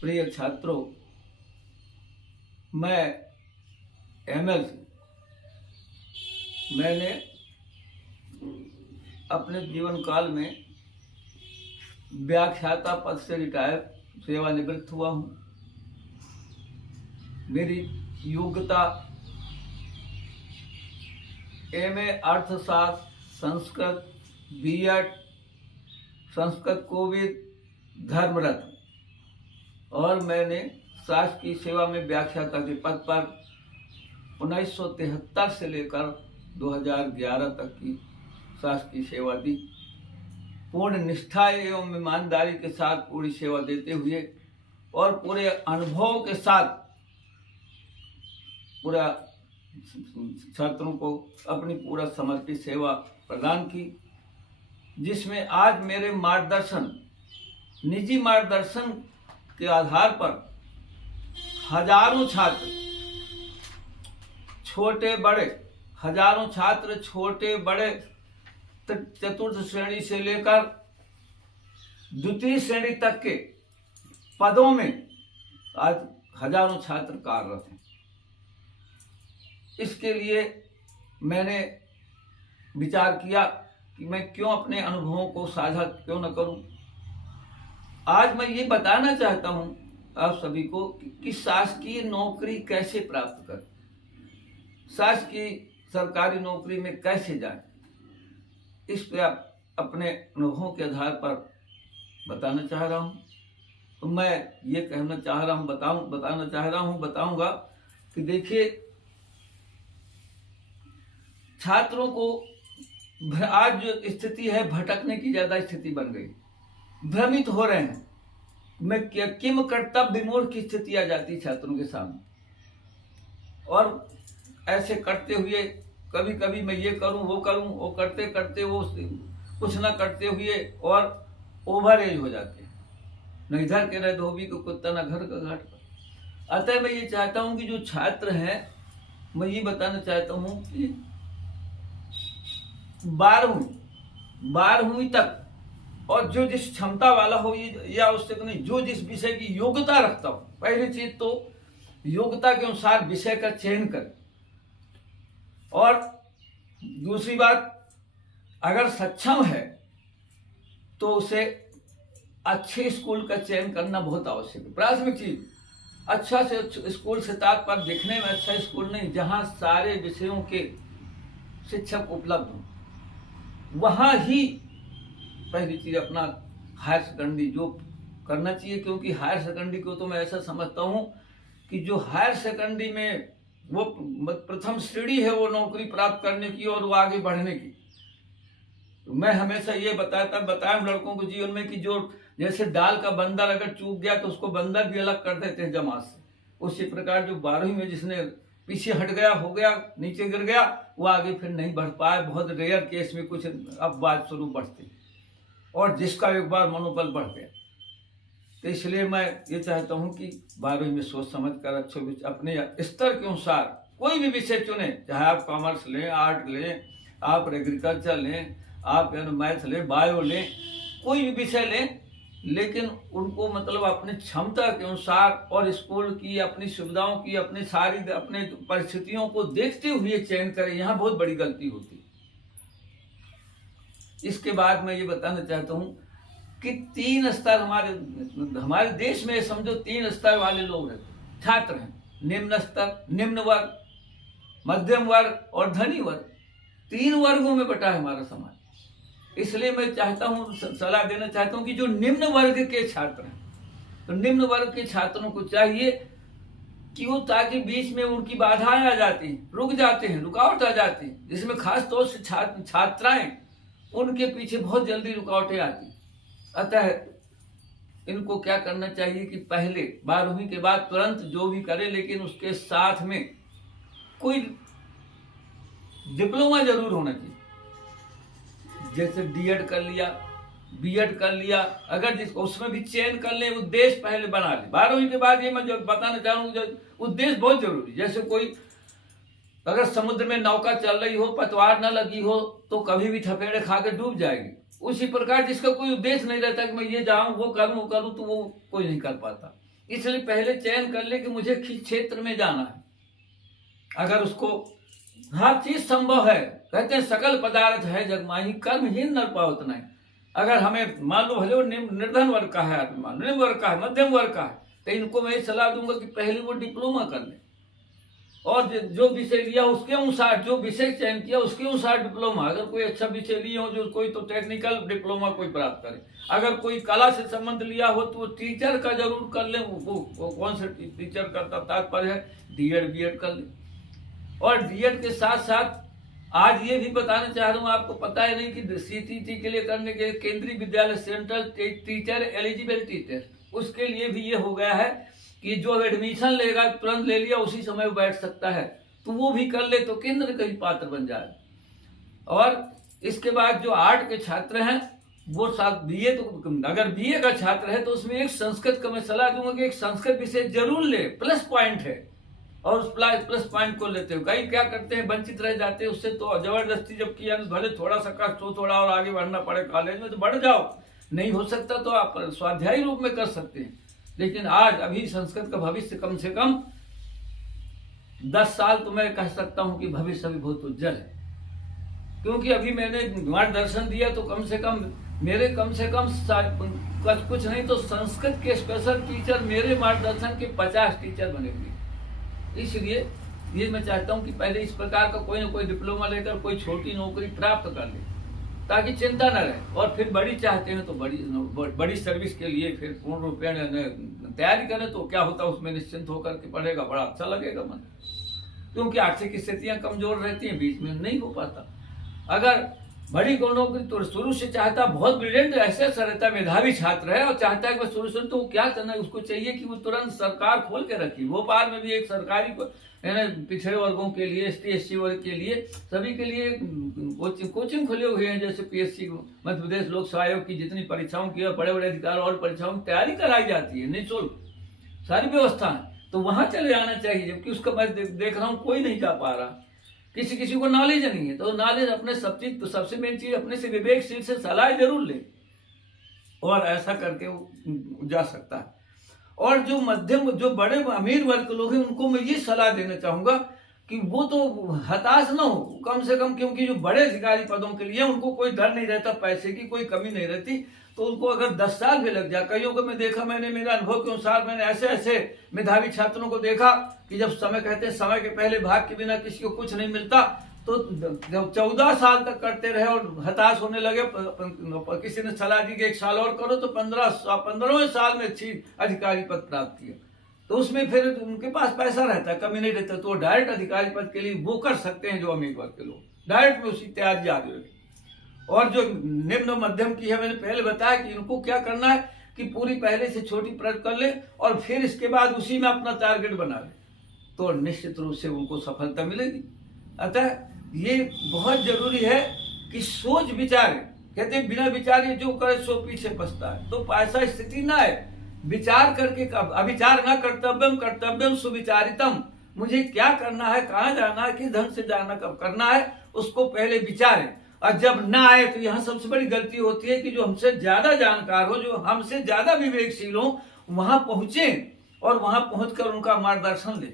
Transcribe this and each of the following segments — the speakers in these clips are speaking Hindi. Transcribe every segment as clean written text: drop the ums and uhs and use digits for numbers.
प्रिय छात्रों, मैं एमएल मैंने अपने जीवन काल में व्याख्याता पद से रिटायर सेवानिवृत्त हुआ हूँ। मेरी योग्यता एमए अर्थशास्त्र, संस्कृत, बीएड, संस्कृत कोविद, धर्मरत्न, और मैंने शासकीय सेवा में व्याख्याता के पद पर 1973 से लेकर 2011 तक की शासकीय सेवा दी। पूर्ण निष्ठा एवं ईमानदारी के साथ पूरी सेवा देते हुए और पूरे अनुभव के साथ पूरा छात्रों को अपनी पूरा समर्पित सेवा प्रदान की, जिसमें आज मेरे मार्गदर्शन, निजी मार्गदर्शन के आधार पर हजारों छात्र, छोटे बड़े, हजारों छात्र छोटे बड़े चतुर्थ श्रेणी से लेकर द्वितीय श्रेणी तक के पदों में आज हजारों छात्र कार्यरत हैं। इसके लिए मैंने विचार किया कि मैं क्यों अपने अनुभवों को साझा क्यों न करूं। आज मैं ये बताना चाहता हूं आप सभी को कि शासकीय नौकरी कैसे प्राप्त करें, शासकीय सरकारी नौकरी में कैसे जाएं। इस पे आप अपने अनुभवों के आधार पर बताना चाह रहा हूं। तो मैं ये कहना चाह रहा हूं, बताऊंगा कि देखिए, छात्रों को आज जो स्थिति है, भटकने की ज्यादा स्थिति बन गई, भ्रमित हो रहे हैं। मैं किम कर्तव्य विमूढ़ की स्थिति आ जाती है छात्रों के सामने, और ऐसे करते हुए कभी कभी मैं ये करूं वो करूं, वो करते करते वो कुछ ना करते हुए और ओवर एज हो जाते हैं। न इधर के रह धोबी को कुत्ता, न घर का घाट पर। अतः मैं ये चाहता हूं कि जो छात्र हैं, मैं ये बताना चाहता हूं कि 12वीं तक, और जो जिस क्षमता वाला हो या उससे नहीं, जो जिस विषय की योग्यता रखता हो, पहली चीज तो योग्यता के अनुसार विषय का चयन करें। और दूसरी बात, अगर सक्षम है तो उसे अच्छे स्कूल का चयन करना बहुत आवश्यक है। प्राथमिक चीज, अच्छा से स्कूल से तात्पर्य दिखने में अच्छा स्कूल नहीं, जहां सारे विषयों के शिक्षक उपलब्ध हों, वहां ही पहली चीज अपना हायर सेकेंडरी जो करना चाहिए। क्योंकि हायर सेकेंडरी को तो मैं ऐसा समझता हूं कि जो हायर सेकेंडरी में वो प्रथम श्रेणी है वो नौकरी प्राप्त करने की और वो आगे बढ़ने की। तो मैं हमेशा ये बताया लड़कों को जीवन में कि जो जैसे डाल का बंदर अगर चूक गया तो उसको बंदर भी अलग कर देते हैं जमात से, उसी प्रकार जो 12वीं में जिसने पीछे हट गया, हो गया, नीचे गिर गया, वो आगे फिर नहीं बढ़ पाए। बहुत रेयर केस में कुछ अपवाद स्वरूप बढ़ते, और जिसका एक बार मनोबल बढ़ गया। तो इसलिए मैं ये चाहता हूं कि 12वीं में सोच समझ कर अच्छे अपने स्तर के अनुसार कोई भी विषय चुने, चाहे आप कॉमर्स लें, आर्ट लें, आप एग्रीकल्चर लें, आप मैथ लें, बायो लें, कोई भी विषय लें, लेकिन उनको मतलब अपनी क्षमता के अनुसार और स्कूल की अपनी सुविधाओं की अपनी अपने परिस्थितियों को देखते हुए चयन करें। यहाँ बहुत बड़ी गलती होती है। इसके बाद मैं ये बताना चाहता हूँ कि 3 स्तर हमारे देश में समझो 3 स्तर वाले लोग रहते, छात्र हैं। निम्न स्तर, निम्न वर्ग, मध्यम वर्ग और धनी वर्ग। 3 वर्गों में बटा है हमारा समाज। इसलिए मैं चाहता हूं, सलाह देना चाहता हूं कि जो निम्न वर्ग के छात्र हैं, तो निम्न वर्ग के छात्रों को चाहिए कि वो, ताकि बीच में उनकी बाधाएं आ जाती हैं, रुक जाते हैं, रुकावट आ जाती है, जिसमें खास तौर से छात्राएं, उनके पीछे बहुत जल्दी रुकावटें आती। अतः इनको क्या करना चाहिए कि पहले 12वीं के बाद तुरंत जो भी करे, लेकिन उसके साथ में कोई डिप्लोमा जरूर होना चाहिए। जैसे डीएड कर लिया, बीएड कर लिया, अगर जिसको उसमें भी चयन कर ले, उद्देश्य पहले बना ले। 12वीं के बाद ये मैं जो बताना चाहूंगा, उद्देश्य बहुत जरूरी। जैसे कोई अगर समुद्र में नौका चल रही हो, पतवार न लगी हो, तो कभी भी थपेड़े खा के डूब जाएगी। उसी प्रकार जिसका कोई उद्देश्य नहीं रहता कि मैं ये जाऊं, वो करूं, तो वो कोई नहीं कर पाता। इसलिए पहले चयन कर ले कि मुझे किस क्षेत्र में जाना है। अगर उसको हर चीज संभव है, कहते हैं सकल पदार्थ है जग माही, कर्महीन नर पावत नहीं। अगर हमें मान लो भले वो निर्धन वर्ग का है आदमी, मान लो निम्न वर्ग का है, मध्यम वर्ग का है, तो इनको मैं सलाह दूंगा कि पहले वो डिप्लोमा कर ले और जो विषय लिया उसके अनुसार, जो विषय चयन किया उसके अनुसार डिप्लोमा। अगर कोई अच्छा विषय लिया हो जो कोई तो टेक्निकल डिप्लोमा कोई प्राप्त करे। अगर कोई कला से संबंध लिया हो तो वो टीचर का जरूर कर ले। वो कौन से टीचर का तात्पर्य है, डीएड बीएड कर ले। और डीएड के साथ साथ आज ये भी बताना चाह रहा हूँ, आपको पता है नहीं कि सीटीटी के लिए करने के केंद्रीय विद्यालय सेंट्रल टीचर एलिजिबिलिटी टेस्ट, उसके लिए भी ये हो गया है कि जो एडमिशन लेगा तुरंत ले लिया उसी समय वो बैठ सकता है, तो वो भी कर ले तो केंद्र का ही पात्र बन जाए। और इसके बाद जो आर्ट के छात्र हैं वो साथ बीए, तो अगर बीए का छात्र है तो उसमें एक संस्कृत का मैं सलाह दूंगा कि एक संस्कृत विषय जरूर ले, प्लस पॉइंट है। और उस प्लस पॉइंट को लेते हो, कई क्या करते हैं वंचित रह जाते हैं उससे, तो जबरदस्ती जब किया भले थोड़ा सा कष्ट हो, थोड़ा और आगे बढ़ना पड़े कॉलेज में तो बढ़ जाओ, नहीं हो सकता तो आप स्वाध्यायी रूप में कर सकते हैं। लेकिन आज अभी संस्कृत का भविष्य कम से कम 10 साल तो मैं कह सकता हूं कि भविष्य अभी बहुत उज्जवल है, क्योंकि अभी मैंने मार्गदर्शन दिया तो कम से कम मेरे कुछ नहीं तो संस्कृत के स्पेशल टीचर मेरे मार्गदर्शन के 50 टीचर बने हुए। इसलिए ये मैं चाहता हूं कि पहले इस प्रकार का कोई ना कोई डिप्लोमा लेकर कोई छोटी नौकरी प्राप्त कर ले ताकि चिंता न रहे। और फिर बड़ी चाहते हैं तो बड़ी सर्विस के लिए फिर पूर्ण रूपेण तैयारी करें, तो क्या होता है उसमें निश्चिंत होकर के पढ़ेगा, बड़ा अच्छा लगेगा मन, क्योंकि आर्थिक स्थितियां कमजोर रहती हैं, बीच में नहीं हो पाता। अगर बड़ी नौकरी तो शुरू से चाहता, बहुत ब्रिलियंट ऐसे रहता मेधावी छात्र है और चाहता है कि शुरू से, तो क्या करना है उसको चाहिए कि वो तुरंत सरकार खोल के रखी। भोपाल में भी एक सरकारी पिछड़े वर्गों के लिए, ST/SC वर्ग के लिए, सभी के लिए कोचिंग खुले हुए हैं। जैसे PSC मध्य प्रदेश लोक सेवा आयोग की जितनी परीक्षाओं की बड़े बड़े अधिकार और परीक्षाओं की तैयारी कराई जाती है निःशुल्क, सारी व्यवस्था है, तो वहां चले जाना चाहिए। जबकि उसका मैं देख रहा हूँ कोई नहीं जा पा रहा, किसी को नॉलेज नहीं है। तो नॉलेज अपने सब चीज, तो सबसे मेन चीज अपने से विवेकशील से सलाह जरूर ले और ऐसा करके वो जा सकता है। और जो मध्यम, जो बड़े अमीर वर्ग के लोग हैं उनको मैं ये सलाह देना चाहूंगा कि वो तो हताश ना हो कम से कम, क्योंकि जो बड़े अधिकारी पदों के लिए उनको कोई डर नहीं रहता, पैसे की कोई कमी नहीं रहती, तो उनको अगर 10 साल भी लग जाए। कईयों को मैं देखा, मैंने मेरे अनुभव के अनुसार मैंने ऐसे मेधावी छात्रों को देखा कि जब समय, कहते हैं समय के पहले भाग के बिना किसी को कुछ नहीं मिलता, तो जब 14 साल तक करते रहे और हताश होने लगे, किसी ने सलाह दी कि 1 साल और करो, तो 15वें साल में अच्छी अधिकारी पद प्राप्त किया। तो उसमें फिर उनके पास पैसा रहता है, कमी नहीं रहता, तो डायरेक्ट अधिकारी पद के लिए वो कर सकते हैं। जो अमीर वर्ग के लोग डायरेक्ट में उसकी तैयारी आगे रखें। और जो निम्न मध्यम की है, मैंने पहले बताया कि इनको क्या करना है कि पूरी पहले से छोटी प्रयत्न कर ले और फिर इसके बाद उसी में अपना टारगेट बना ले, तो निश्चित रूप से उनको सफलता मिलेगी। अतः ये बहुत जरूरी है कि सोच विचारे, कहते हैं बिना विचारे जो करे सो पीछे पछता है, तो ऐसा स्थिति ना है। विचार करके, अविचार न कर्तव्यम कर्तव्यम सुविचारितम, मुझे क्या करना है, कहाँ जाना है, किस ढंग से जाना, कब करना है, उसको पहले विचारें। और जब ना आए तो यहाँ सबसे बड़ी गलती होती है कि जो हमसे ज्यादा जानकार हो, जो हमसे ज्यादा विवेकशील हो, वहां पहुंचे और वहां पहुंचकर उनका मार्गदर्शन ले।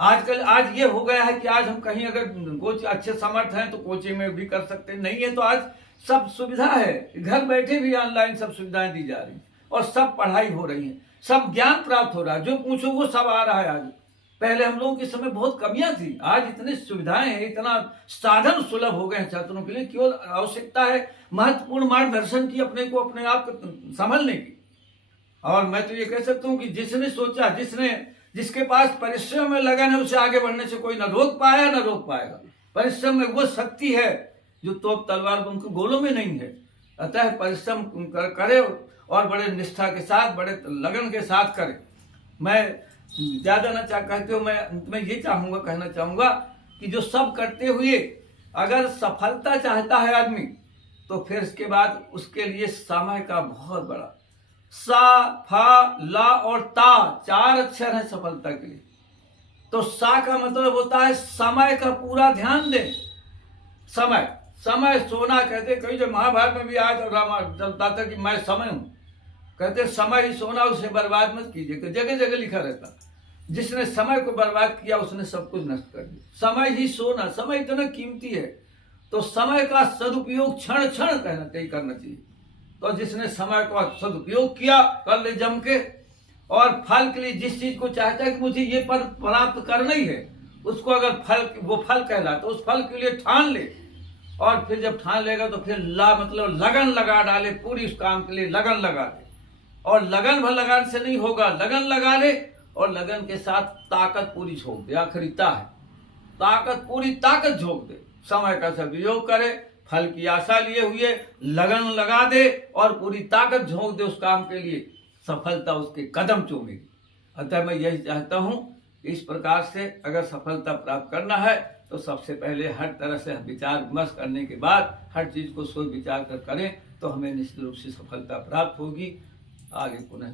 आजकल आज ये हो गया है कि आज हम कहीं अगर अच्छे समर्थ हैं तो कोचिंग में भी कर सकते हैं, नहीं है तो आज सब सुविधा है, घर बैठे भी ऑनलाइन सब सुविधाएं दी जा रही और सब पढ़ाई हो रही है, सब ज्ञान प्राप्त हो रहा है, जो पूछो वो सब आ रहा है। आज पहले हम लोगों के समय बहुत कमियां थी, आज इतनी सुविधाएं हैं, इतना साधन सुलभ हो गए हैं छात्रों के लिए। केवल आवश्यकता है महत्वपूर्ण मार्गदर्शन की, अपने को अपने आप को संभलने की। और मैं तो ये कह सकता हूँ कि जिसने सोचा, जिसके पास परिश्रम में लगन है, उसे आगे बढ़ने से कोई न रोक पाया न रोक पाएगा। परिश्रम में वो शक्ति है जो तोप तलवार उनके गोलों में नहीं है। अतः परिश्रम करे और बड़े निष्ठा के साथ, बड़े लगन के साथ करे। मैं ज्यादा न कहते हो, मैं ये कहना चाहूंगा कि जो सब करते हुए अगर सफलता चाहता है आदमी, तो फिर इसके बाद उसके लिए समय का बहुत बड़ा, सा, फा, ला और ता 4 अक्षर है सफलता के लिए। तो सा का मतलब होता है समय का पूरा ध्यान दे। समय सोना कहते, कई जो महाभारत में भी आज रामायण चलता था कि मैं समय हूं, कहते समय ही सोना, उसे बर्बाद मत कीजिए। जगह जगह लिखा रहता, जिसने समय को बर्बाद किया उसने सब कुछ नष्ट कर दिया। समय ही सोना, समय इतना कीमती है, तो समय का सदुपयोग क्षण क्षण करना चाहिए। तो जिसने समय का सदुपयोग किया, कर ले जम के, और फल के लिए जिस चीज को चाहता है कि मुझे ये पद प्राप्त करना ही है, उसको अगर फल, वो फल कहलाता, तो उस फल के लिए ठान ले, और फिर जब ठान लेगा तो फिर मतलब लगन लगा डाले, पूरी उस काम के लिए लगन लगा दे। और लगन भर लगाने से नहीं होगा, लगन लगा ले और लगन के साथ ताकत पूरी झोंक दे। आखिरी ता है, ताकत, पूरी ताकत झोंक दे। समय का सदुपयोग करे, फल की आशा लिए हुए लगन लगा दे और पूरी ताकत झोंक दे उस काम के लिए, सफलता उसके कदम चूमेगी। अतः मैं यही चाहता हूं, इस प्रकार से अगर सफलता प्राप्त करना है तो सबसे पहले हर तरह से विचार विमर्श करने के बाद हर चीज को सोच विचार कर करें, तो हमें निश्चित रूप से सफलता प्राप्त होगी। आगे पुनः